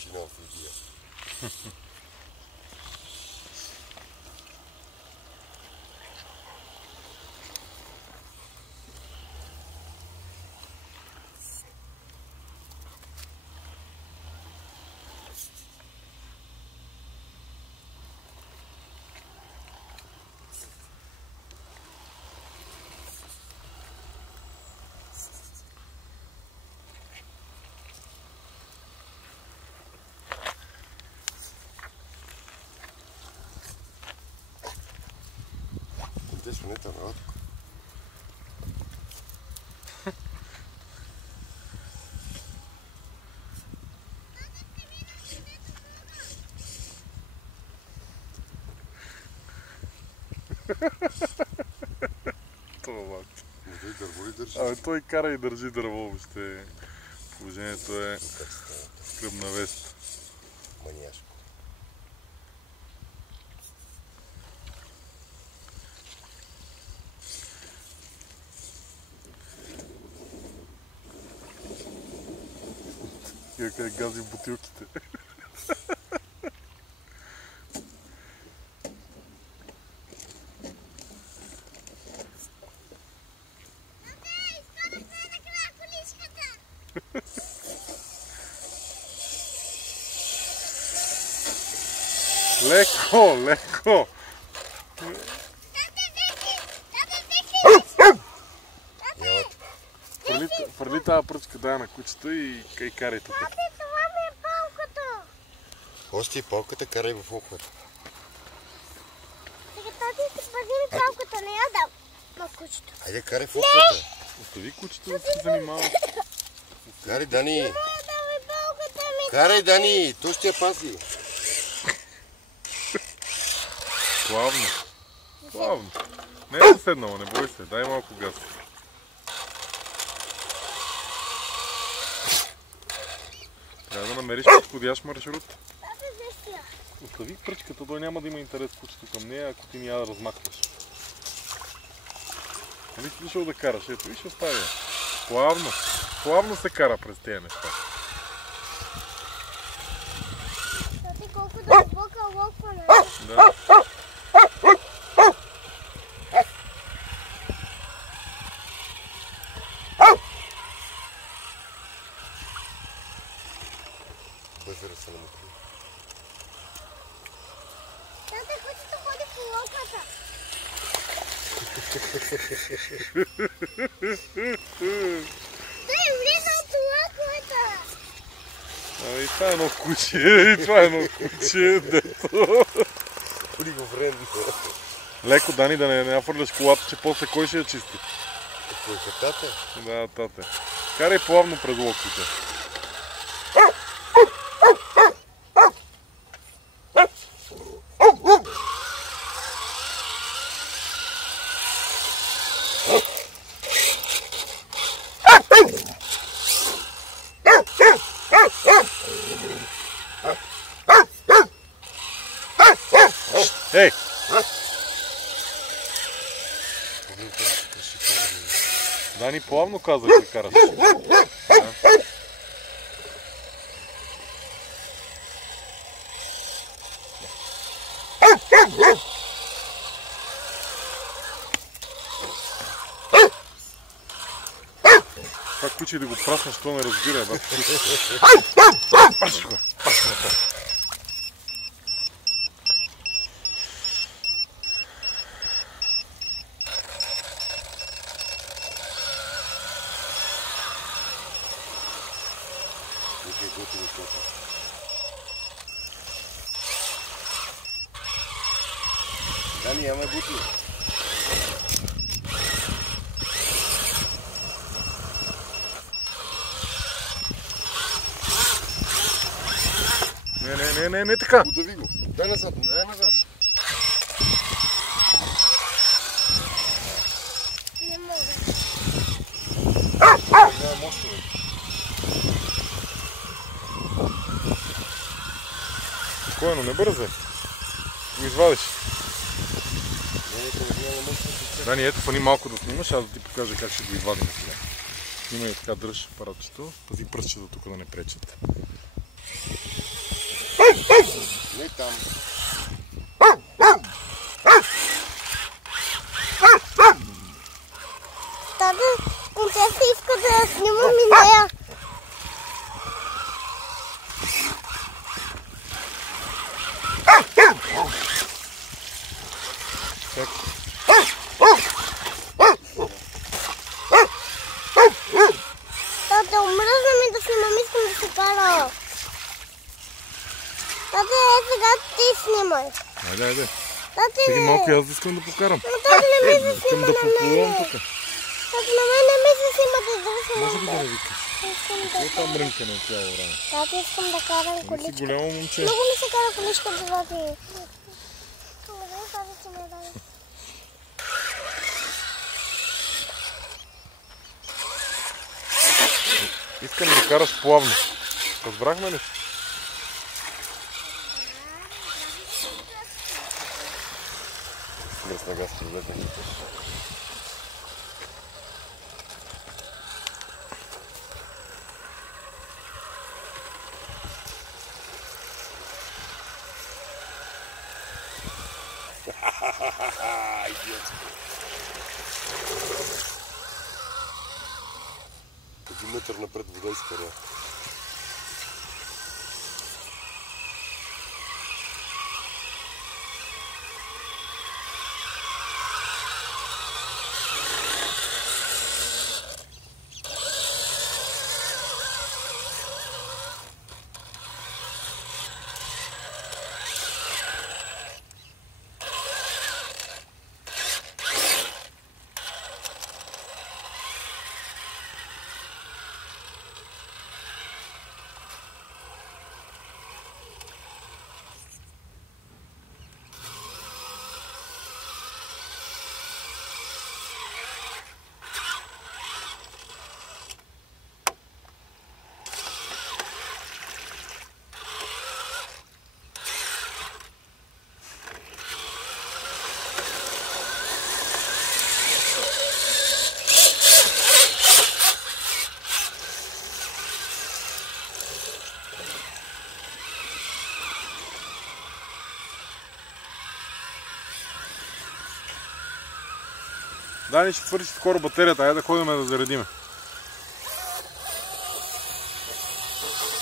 машина в Идия. Adesso ne torno. Това Дърво ли държи? Абе той кара и държи дърво въобще. Положението е скръбна вест. Маняшко. Как гази в бутилките. Леко, леко. Фърли тази пръчка, дай на кучета и карай тук. Тате, това ми е палката. Ости палката, карай в ухото. Сега тате, ще бъде ми палката, не я дам на кучето. Хайде, карай в ухото. Остави кучето да се занимава. Карай, Дани. Не да ми палката ми. Карай, Дани, то ще я пази. Плавно. Плавно. Не е заседнала, не бой се. Дай малко газ. Трябва да намериш подходящ маршрут. Тате, виж. Остави пръчката, той няма да има интерес кучето към нея, ако ти ни я да размахваш. Нали си дошъл да караш? Ето и ще оставя. Плавно. Плавно се кара през тези неща. Тате, колко дълбока локва, не? Да. Бъзера се намокри. Тате, кучето ходи по локвата. Той е влизал по локвата. И това е едно куче, и това е едно куче, дето. Ходи го вредно. Леко, Дани, да не нафърляш колата, че после кой ще я чисти? Кой е тата? Да, тате. Карай плавно през локвите. Ей! Дани, плавно казах да караш. Да. Това куче да го праснеш, то не разбира, бе. Паши го, паши на това. Дани, яме бутли. Не така. Удави го. Дай назад, дай назад. Не мога. Няма мощно. Спокойно, не бързай. Го извадиш. Дани, ето фани малко да снимаш, аз да ти покажа как ще го извадим сега. Снимай така, дръж апаратчето. Пази пръстчета тук да не пречат. Не там. Тата, концерта иска да снимам и нея. Тата, омръзна ми да снимам, искам да се кара. Тата, сега ти снимай. Айде. Тата, Чакай не. малко, аз искам да покарам. Но тата не ми се Искам снима да на поплувам мен. тук. Тата, на мен не ми се снима да снимам. Може ли да не викаш? Искам да Какво там карам. мрънка на цяло време? Тата, искам да карам Нали си количка. голямо момче? Много ми се кара количка до злати. Тата, че ме даде. Искам да караш плавно. Разбрахме ли? Кръсна газ прилетна. Идиотски. 1 метър напред вода изкарва. Дани ще свърши скоро батерията, айде да ходим да заредиме.